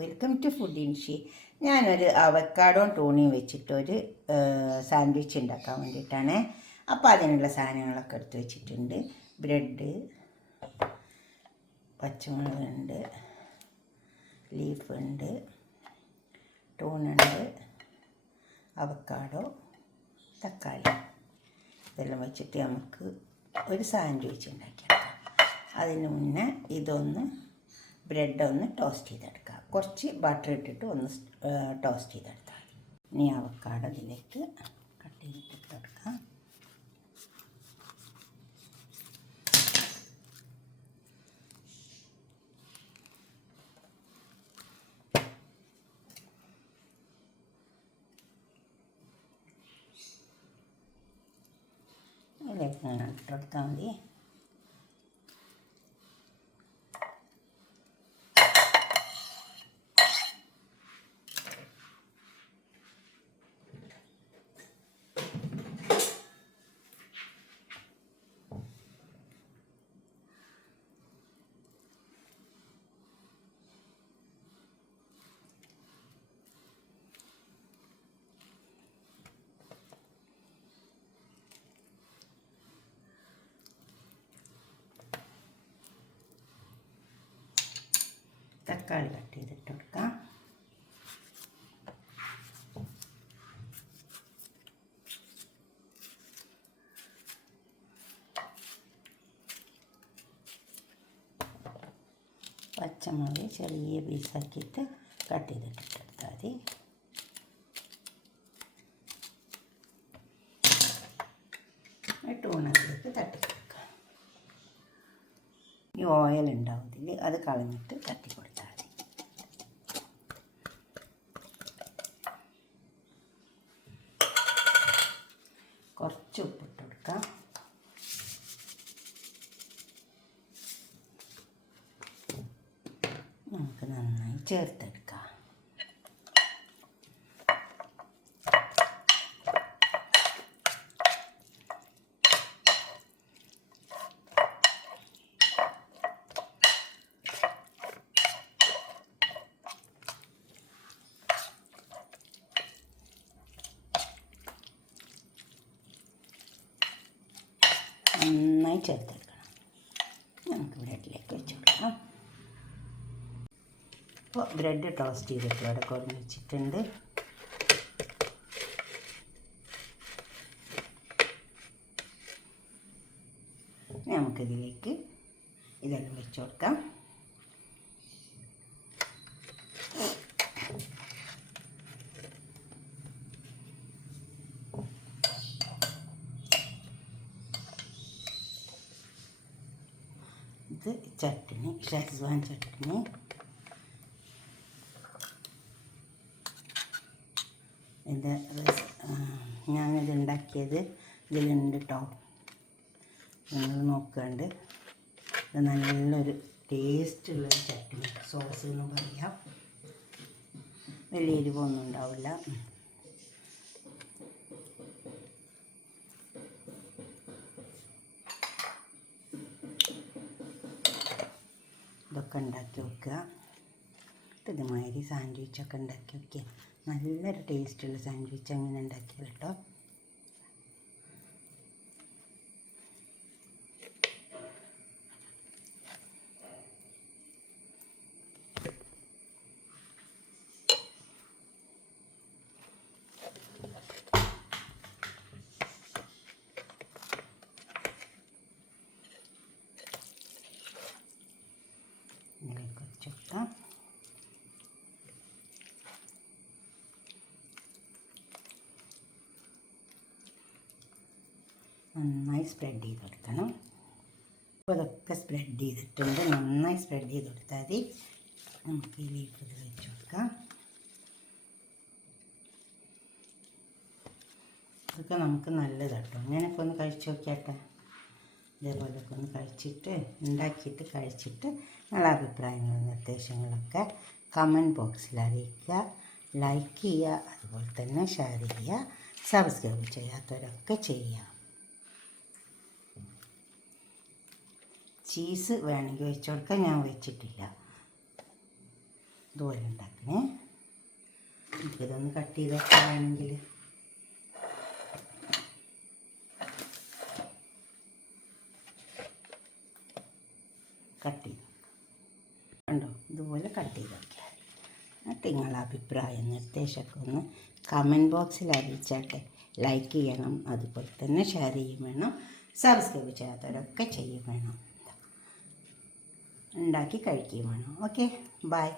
Welcome to food ഇൻഷി. ഞാനൊരു avocado ടൂണിയും വെച്ചിട്ടൊരു sandwich ഉണ്ടാക്കാൻ വേണ്ടിയിട്ടാണ്. അപ്പോൾ അതിനുള്ള സാധനങ്ങളൊക്കെ എടുത്ത് വെച്ചിട്ടുണ്ട്. ബ്രെഡ്, പച്ചമുളകുണ്ട്, ലീഫുണ്ട്, ടൂണുണ്ട്, അവക്കാഡോ, തക്കാളി, ഇതെല്ലാം വെച്ചിട്ട് നമുക്ക് ഒരു സാൻഡ്വിച്ച് ഉണ്ടാക്കിയെടുക്കാം. അതിന് മുന്നേ ബ്രെഡ് ഒന്ന് ടോസ്റ്റ് ചെയ്തെടുക്കുക. കുറച്ച് ബട്ടർ ഇട്ടിട്ട് ഒന്ന് ടോസ്റ്റ് ചെയ്തെടുത്താൽ മതി. ഇനി അവക്കാഡോ ഇതിലേക്ക് കട്ട് ചെയ്തിട്ടെടുക്കാം. ഇതിലേക്ക് ഇങ്ങനെ ഇട്ടെടുത്താൽ മതി. തക്കാളി കട്ട് ചെയ്തിട്ട് കൊടുക്കാം. പച്ചമുളക് ചെറിയ പീസാക്കിയിട്ട് കട്ട് ചെയ്തിട്ടെടുത്താൽ മതി. ടൂണത്തിലേക്ക് തട്ടി കൊടുക്കാം. ഈ ഓയിൽ ഉണ്ടാവും ഇതിൽ, അത് കളഞ്ഞിട്ട് തട്ടി കൊടുത്താൽ മതി. കുറച്ച് ഉപ്പിട്ട് കൊടുക്കാം. നമുക്ക് നന്നായി ചേർത്തെടുക്കാം. നന്നായി ചേർത്തെടുക്കണം. നമുക്ക് ബ്രെഡിലേക്ക് വെച്ച് കൊടുക്കാം. അപ്പോൾ ബ്രെഡ് ടോസ്റ്റ് ചെയ്തിട്ട് ഇവിടെ കുറഞ്ഞ് വെച്ചിട്ടുണ്ട്. നമുക്കിതിലേക്ക് ഇതെല്ലാം വെച്ച് കൊടുക്കാം. ഇത് ചട്നി, ഷെസ്വാൻ ചട്നി. ഞാനിത് ഉണ്ടാക്കിയത് ഇതിലുണ്ട് കേട്ടോ. നിങ്ങൾ നോക്കാണ്ട് ഇത് നല്ലൊരു ടേസ്റ്റുള്ളൊരു ചട്നി, സോസ് എന്ന് പറയാം. വലിയ എരിവൊന്നും ഉണ്ടാവില്ല. ഇതൊക്കെ ഉണ്ടാക്കി വെക്കുക. ഇതുമാതിരി സാൻഡ്വിച്ചൊക്കെ ഉണ്ടാക്കി വെക്കുക. നല്ലൊരു ടേസ്റ്റുള്ള സാൻഡ്വിച്ച് അങ്ങനെ ഉണ്ടാക്കിയത് കേട്ടോ. ഇതിലേക്ക് വെച്ചെടുക്കാം. നന്നായി സ്പ്രെഡ് ചെയ്ത് കൊടുക്കണം. അപ്പോൾ ഇതൊക്കെ സ്പ്രെഡ് ചെയ്തിട്ടുണ്ട്. നന്നായി സ്പ്രെഡ് ചെയ്ത് കൊടുത്താൽ മതി. നമുക്ക് ഈ ലീഫ് ഇത് വെച്ച് കൊടുക്കാം. ഇതൊക്കെ നമുക്ക് നല്ലത് കേട്ടോ. ഇങ്ങനെയൊക്കെ ഒന്ന് കഴിച്ച് നോക്കിയാട്ടെ. ഇതേപോലെയൊക്കെ ഒന്ന് ഉണ്ടാക്കിയിട്ട് കഴിച്ചിട്ട് നിങ്ങളുടെ അഭിപ്രായങ്ങളും നിർദ്ദേശങ്ങളൊക്കെ കമൻറ്റ് ബോക്സിൽ അറിയിക്കുക. ലൈക്ക് ചെയ്യുക, അതുപോലെ തന്നെ ഷെയർ ചെയ്യുക. സബ്സ്ക്രൈബ് ചെയ്യാത്തവരൊക്കെ ചെയ്യുക. ചീസ് വേണമെങ്കിൽ വെച്ച് കൊടുക്കാൻ, ഞാൻ വെച്ചിട്ടില്ല. ഇതുപോലെ ഉണ്ടാക്കണേ. എനിക്കിതൊന്ന് കട്ട് ചെയ്തൊക്കെ വേണമെങ്കിൽ കട്ട് ചെയ്ത് കണ്ടോ, ഇതുപോലെ കട്ട് ചെയ്ത് വയ്ക്കുക. എന്നിട്ട് നിങ്ങളുടെ അഭിപ്രായം നിർദ്ദേശമൊക്കെ ഒന്ന് കമൻറ്റ് ബോക്സിൽ അറിയിച്ചാട്ടെ. ലൈക്ക് ചെയ്യണം, അതുപോലെ തന്നെ ഷെയർ ചെയ്യും വേണം, സബ്സ്ക്രൈബ് ചെയ്യാത്തവരൊക്കെ ചെയ്യും വേണം, ഉണ്ടാക്കി കഴിക്കുകയും വേണം. Okay, by.